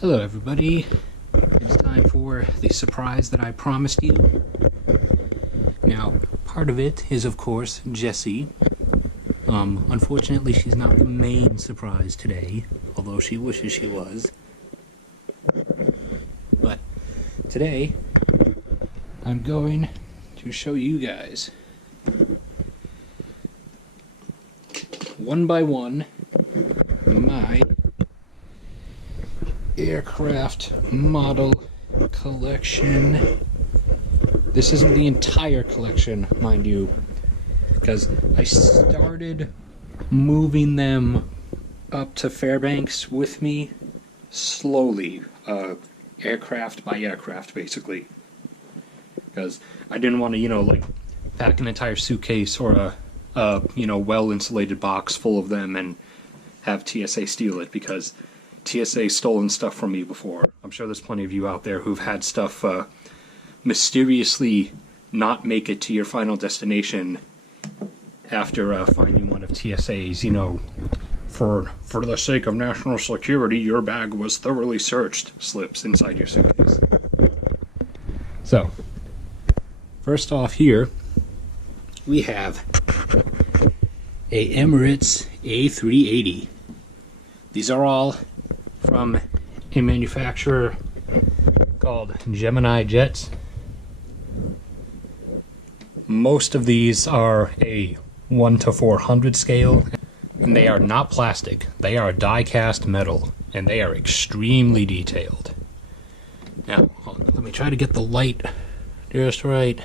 Hello everybody, it's time for the surprise that I promised you. Now, part of it is of course Jessie. Unfortunately she's not the main surprise today, although she wishes she was. But today, I'm going to show you guys, one by one, my aircraft model collection. This isn't the entire collection, mind you, because I started moving them up to Fairbanks with me slowly, aircraft by aircraft, basically, because I didn't want to, like, pack an entire suitcase or a well-insulated box full of them and have TSA steal it, because TSA stolen stuff from me before. I'm sure there's plenty of you out there who've had stuff mysteriously not make it to your final destination after finding one of TSA's, for the sake of national security, your bag was thoroughly searched slips inside your suitcase. So, first off here, we have a Emirates A380. These are all from a manufacturer called Gemini Jets. Most of these are a 1:400 scale, and they are not plastic. They are die-cast metal, and they are extremely detailed. Now, let me try to get the light just right.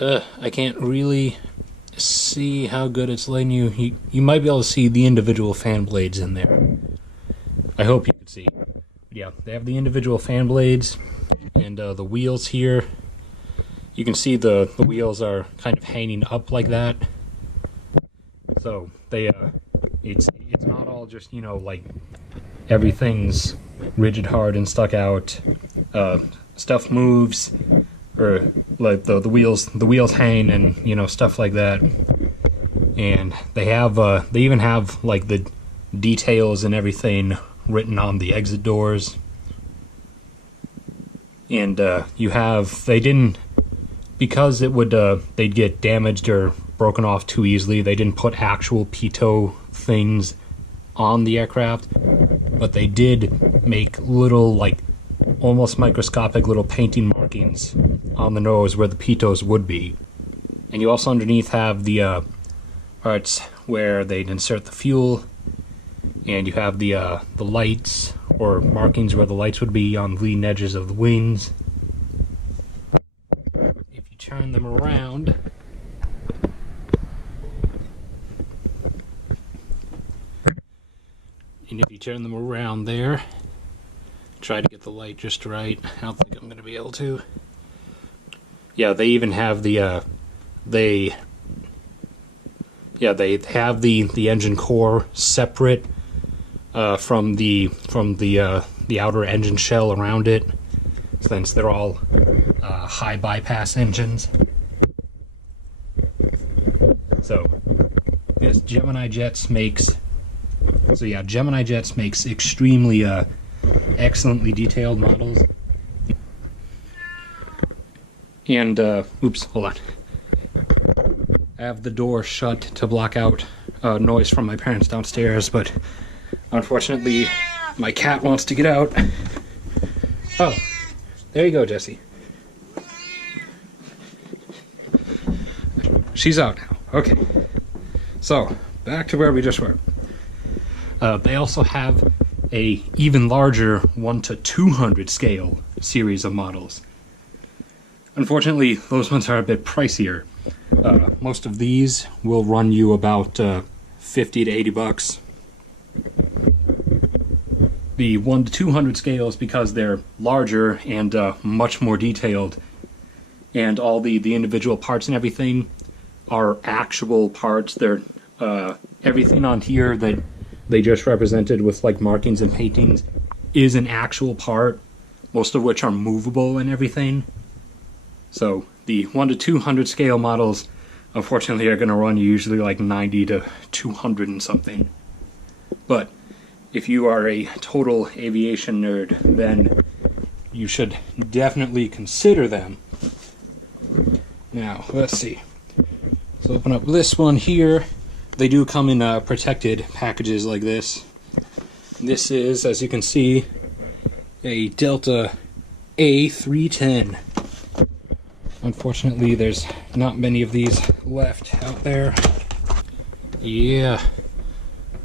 I can't really see how good it's letting you. You might be able to see the individual fan blades in there. I hope you can see. Yeah, they have the individual fan blades, and the wheels here. You can see the wheels are kind of hanging up like that. So they it's not all just like everything's rigid hard and stuck out. Stuff moves, or like the wheels hang, and stuff like that. And they have they even have like the details and everything written on the exit doors. And they didn't, because it would they'd get damaged or broken off too easily, they didn't put actual pitot things on the aircraft, but they did make little, like, almost microscopic little painting markings on the nose where the pitos would be. And you also underneath have the parts where they'd insert the fuel, and you have the lights, or markings where the lights would be on the leading edges of the wings. If you turn them around, there, try to get the light just right. I don't think I'm going to be able to. Yeah, they even have the they have the engine core separate from the outer engine shell around it, since they're all high bypass engines. So yes, Gemini Jets makes extremely excellently detailed models. And oops, hold on. I have the door shut to block out noise from my parents downstairs, but unfortunately my cat wants to get out. Oh, there you go, Jessie. She's out now. Okay. So, back to where we just were. They also have a even larger 1:200 scale series of models. Unfortunately, those ones are a bit pricier. Most of these will run you about $50 to $80. The 1:200 scales, because they're larger and much more detailed, and all the individual parts and everything are actual parts. They're everything on here that they just represented with like markings and paintings is an actual part, most of which are movable and everything. So the 1:200 scale models, unfortunately, are going to run you usually like 90 to 200 and something. But if you are a total aviation nerd, then you should definitely consider them. Now, let's see. Let's open up this one here. They do come in protected packages like this. This is, as you can see, a Delta A310. Unfortunately, there's not many of these left out there. Yeah,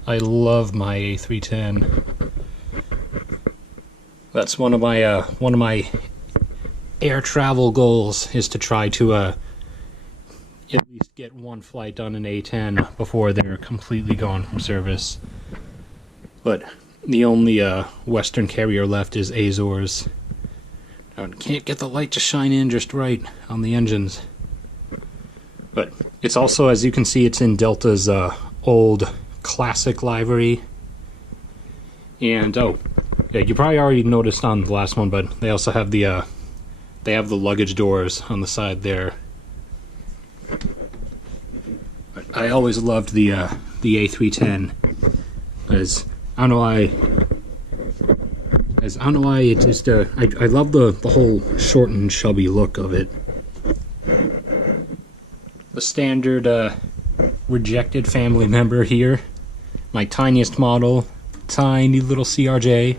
I love my A310. That's one of my air travel goals, is to try to at least get one flight on an A10 before they're completely gone from service. But the only Western carrier left is Azores. I can't get the light to shine in just right on the engines. But it's also, as you can see, it's in Delta's old classic livery. And oh, yeah, you probably already noticed on the last one, but they also have the luggage doors on the side there. But I always loved the A310, as I don't know why, it's just I love the whole short and chubby look of it. The standard rejected family member here, my tiniest model, tiny little CRJ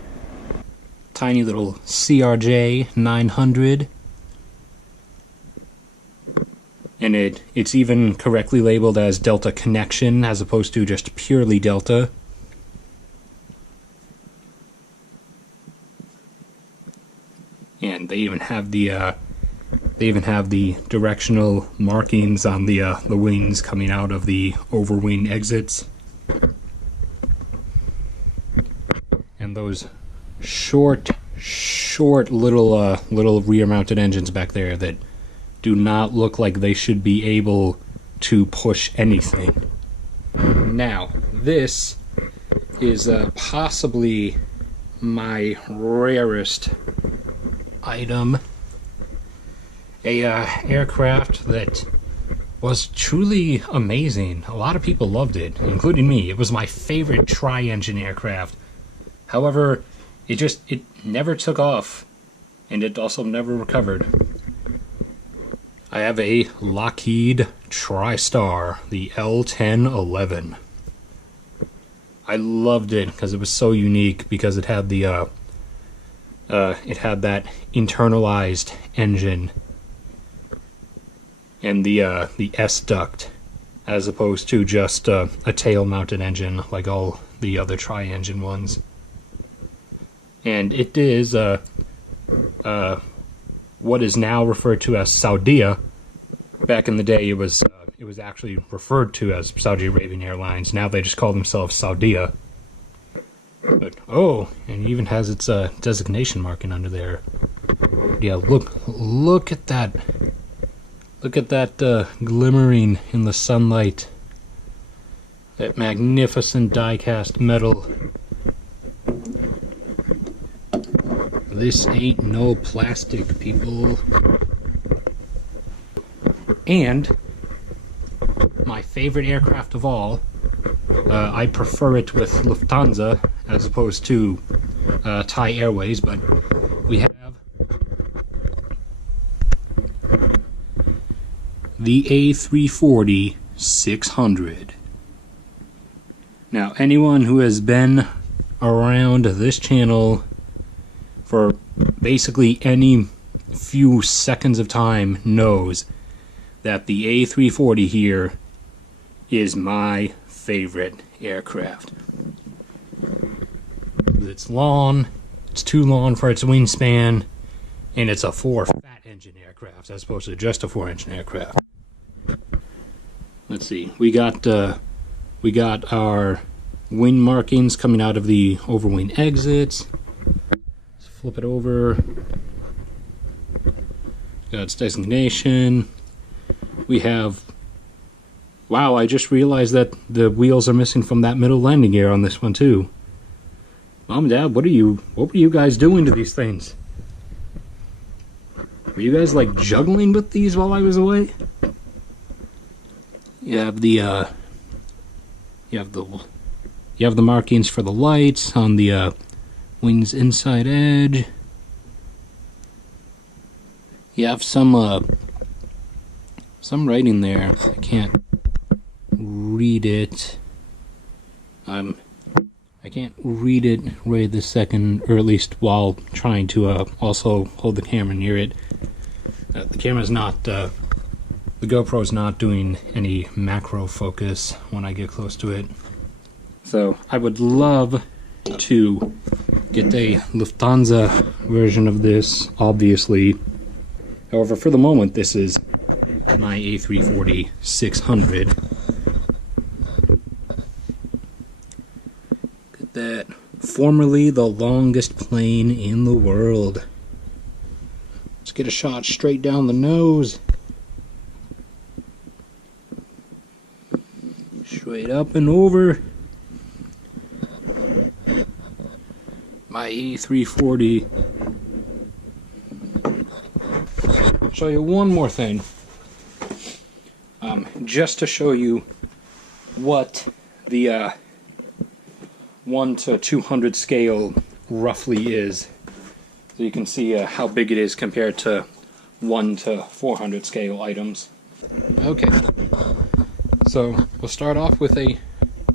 900, and it's even correctly labeled as Delta Connection as opposed to just purely Delta. And they even have the directional markings on the wings coming out of the overwing exits, and those short little rear-mounted engines back there that do not look like they should be able to push anything. Now, this is possibly my rarest item, a aircraft that was truly amazing. A lot of people loved it, including me. It was my favorite tri-engine aircraft. However, it never took off, and it also never recovered. I have a Lockheed Tristar, the L1011. I loved it because it was so unique, because it had that internalized engine and the S duct, as opposed to just a tail-mounted engine like all the other tri-engine ones. And it is what is now referred to as Saudia. Back in the day, it was actually referred to as Saudi Arabian Airlines. Now they just call themselves Saudia. But oh, and it even has its designation marking under there. Yeah, look at that. Look at that glimmering in the sunlight. That magnificent die-cast metal. This ain't no plastic, people. And my favorite aircraft of all, I prefer it with Lufthansa as opposed to Thai Airways, but we have the A340-600. Now, anyone who has been around this channel for basically any few seconds of time knows that the A340 here is my favorite aircraft. It's long, it's too long for its wingspan, and it's a 4 fat engine aircraft as opposed to just a 4-engine aircraft. Let's see, we got our wing markings coming out of the overwing exits. Let's flip it over. Got its designation. We have, wow, I just realized that the wheels are missing from that middle landing gear on this one too. Mom and Dad, what were you guys doing to these things? Were you guys like juggling with these while I was away? You have the You have the markings for the lights on the wing's inside edge. You have some writing there. I can't read it. I can't read it right this second, or at least while trying to also hold the camera near it. The camera's not, the GoPro's not doing any macro focus when I get close to it. So I would love to get a Lufthansa version of this, obviously. However, for the moment, this is my A340-600. That formerly the longest plane in the world. Let's get a shot straight down the nose. Straight up and over. My A340. Show you one more thing. Just to show you what the 1 to 200 scale roughly is, so you can see how big it is compared to 1 to 400 scale items. Okay, so we'll start off with a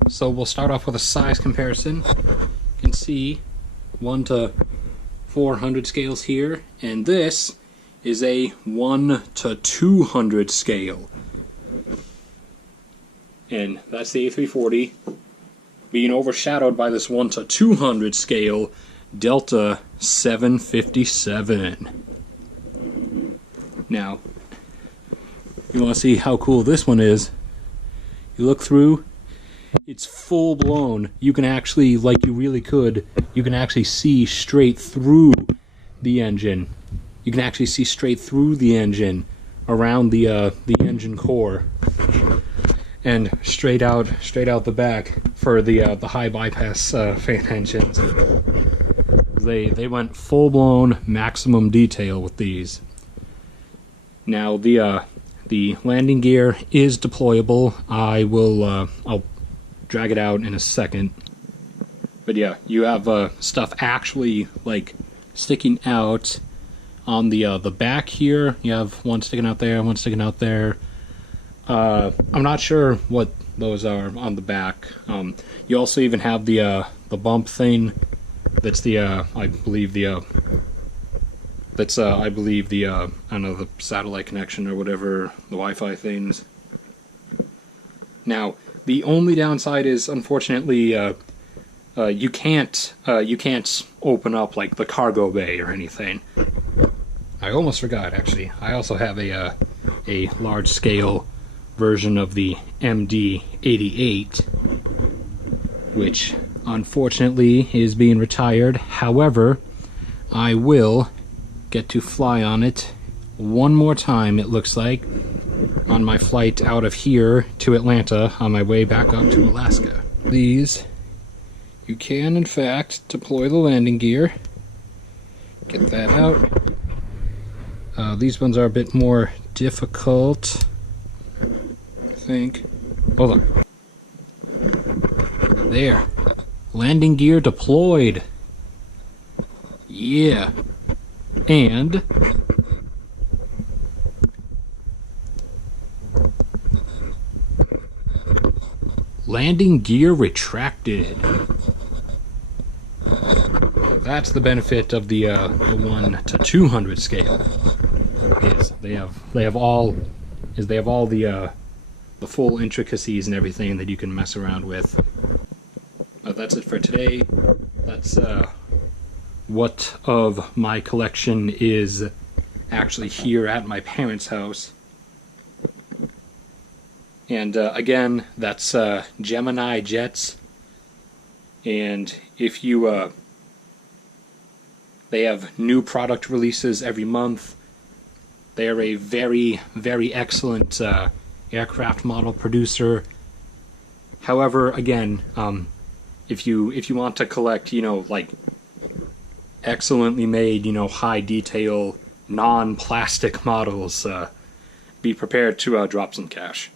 size comparison. You can see 1 to 400 scales here, and this is a 1 to 200 scale, and that's the A340 being overshadowed by this 1 to 200 scale Delta 757. Now, you want to see how cool this one is? You look through, it's full blown. You can actually, like you really could, you can actually see straight through the engine. You can actually see straight through the engine around the engine core, and straight out the back for the high bypass fan engines. They went full blown maximum detail with these. Now the landing gear is deployable. I'll drag it out in a second. But yeah, you have stuff actually like sticking out on the back here. You have one sticking out there, one sticking out there. I'm not sure what those are on the back. You also even have the bump thing. That's I believe the I don't know, the satellite connection or whatever, the Wi-Fi things. Now, the only downside is, unfortunately, you can't open up like the cargo bay or anything. I almost forgot, actually. I also have a large scale version of the MD-88, which unfortunately is being retired. However, I will get to fly on it one more time, it looks like, on my flight out of here to Atlanta on my way back up to Alaska. These, you can in fact deploy the landing gear. Get that out. These ones are a bit more difficult, I think. Hold on. There. Landing gear deployed. Yeah. And landing gear retracted. That's the benefit of the 1 to 200 scale. Is they have all the full intricacies and everything that you can mess around with. That's it for today. That's what of my collection is actually here at my parents' house. And again, that's Gemini Jets. And if you they have new product releases every month. They are a very, very excellent aircraft model producer. However, again, if you want to collect, like excellently made, high detail, non-plastic models, be prepared to drop some cash.